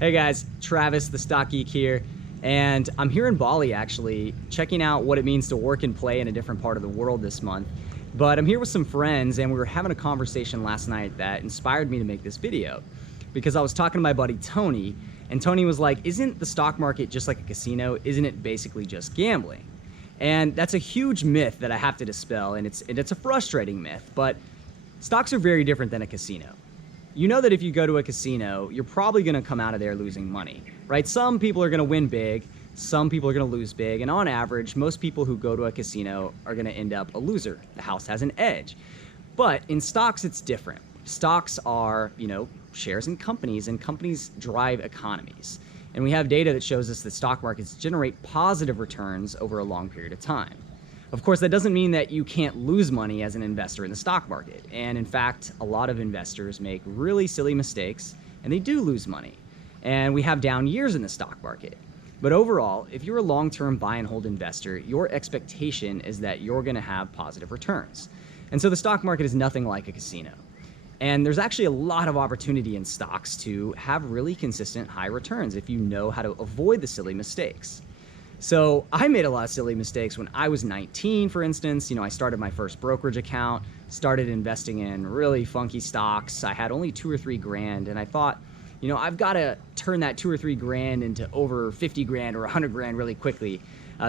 Hey guys, Travis the Stock Geek here, and I'm here in Bali actually, checking out what it means to work and play in a different part of the world this month. But I'm here with some friends, and we were having a conversation last night that inspired me to make this video. Because I was talking to my buddy Tony, and Tony was like, isn't the stock market just like a casino? Isn't it basically just gambling? And that's a huge myth that I have to dispel, and it's a frustrating myth, but stocks are very different than a casino. You know that if you go to a casino, you're probably going to come out of there losing money, right? Some people are going to win big, some people are going to lose big, and on average, most people who go to a casino are going to end up a loser. The house has an edge. But in stocks, it's different. Stocks are, shares in companies, and companies drive economies. And we have data that shows us that stock markets generate positive returns over a long period of time. Of course, that doesn't mean that you can't lose money as an investor in the stock market. And in fact, a lot of investors make really silly mistakes, and they do lose money. And we have down years in the stock market. But overall, if you're a long-term buy and hold investor, your expectation is that you're going to have positive returns. And so the stock market is nothing like a casino. And there's actually a lot of opportunity in stocks to have really consistent high returns if you know how to avoid the silly mistakes. So I made a lot of silly mistakes when I was 19, for instance. I started my first brokerage account, started investing in really funky stocks. I had only 2 or 3 grand, and I thought, I've got to turn that 2 or 3 grand into over 50 grand or 100 grand really quickly,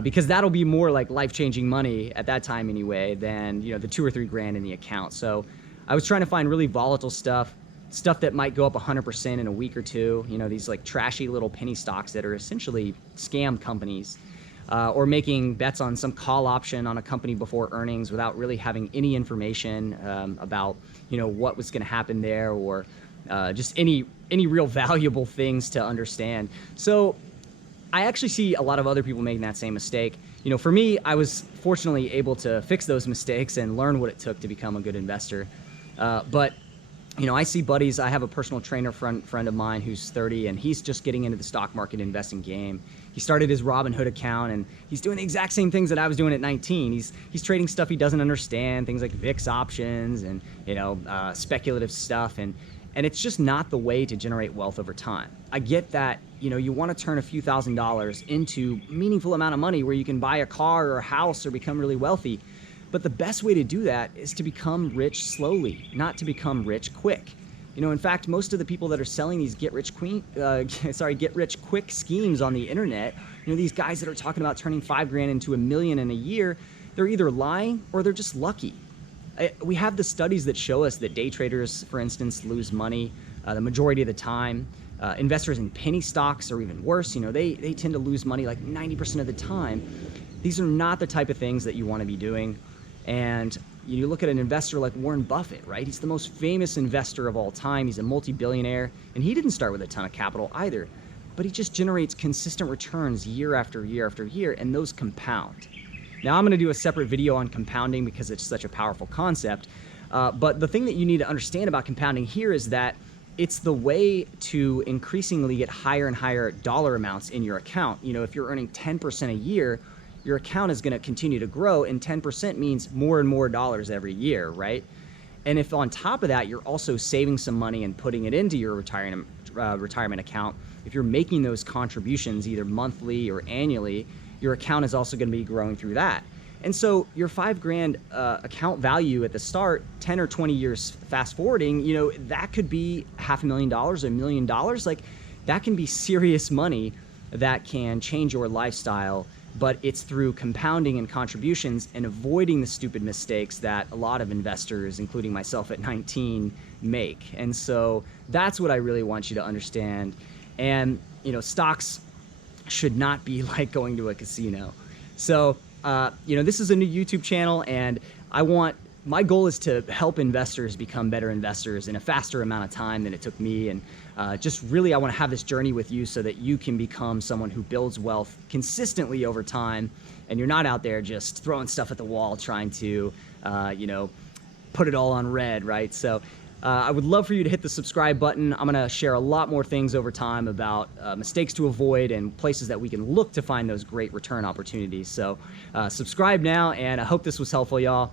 because that'll be more like life-changing money at that time anyway than, the 2 or 3 grand in the account. So I was trying to find really volatile stuff that might go up 100% in a week or two, these like trashy little penny stocks that are essentially scam companies, or making bets on some call option on a company before earnings without really having any information about, what was going to happen there, or just any real valuable things to understand. So I actually see a lot of other people making that same mistake. For me, I was fortunately able to fix those mistakes and learn what it took to become a good investor. But I see buddies. I have a personal trainer friend of mine who's 30, and he's just getting into the stock market investing game. He started his Robinhood account, and he's doing the exact same things that I was doing at 19. He's trading stuff he doesn't understand, things like VIX options and speculative stuff, and it's just not the way to generate wealth over time. I get that you want to turn a few $1,000s into a meaningful amount of money where you can buy a car or a house or become really wealthy. But the best way to do that is to become rich slowly, not to become rich quick. In fact, most of the people that are selling these get rich quick schemes on the internet, these guys that are talking about turning 5 grand into $1 million in a year, they're either lying or they're just lucky. We have the studies that show us that day traders, for instance, lose money the majority of the time. Investors in penny stocks are even worse. They tend to lose money like 90% of the time. These are not the type of things that you want to be doing. And you look at an investor like Warren Buffett, right? He's the most famous investor of all time. He's a multi-billionaire, and he didn't start with a ton of capital either, but he just generates consistent returns year after year after year, and those compound. Now, I'm going to do a separate video on compounding because it's such a powerful concept, but the thing that you need to understand about compounding here is that it's the way to increasingly get higher and higher dollar amounts in your account. If you're earning 10% a year, your account is going to continue to grow, and 10% means more and more dollars every year, right? And if on top of that, you're also saving some money and putting it into your retirement account, if you're making those contributions either monthly or annually, your account is also going to be growing through that. And so your 5 grand account value at the start, 10 or 20 years fast forwarding, that could be $500,000, $1 million. Like, that can be serious money that can change your lifestyle. But it's through compounding and contributions and avoiding the stupid mistakes that a lot of investors, including myself at 19, make. And so that's what I really want you to understand. And, stocks should not be like going to a casino. So, this is a new YouTube channel, and my goal is to help investors become better investors in a faster amount of time than it took me. And just really, I want to have this journey with you so that you can become someone who builds wealth consistently over time, and you're not out there just throwing stuff at the wall trying to, put it all on red, right? So I would love for you to hit the subscribe button. I'm going to share a lot more things over time about mistakes to avoid and places that we can look to find those great return opportunities. So subscribe now, and I hope this was helpful, y'all.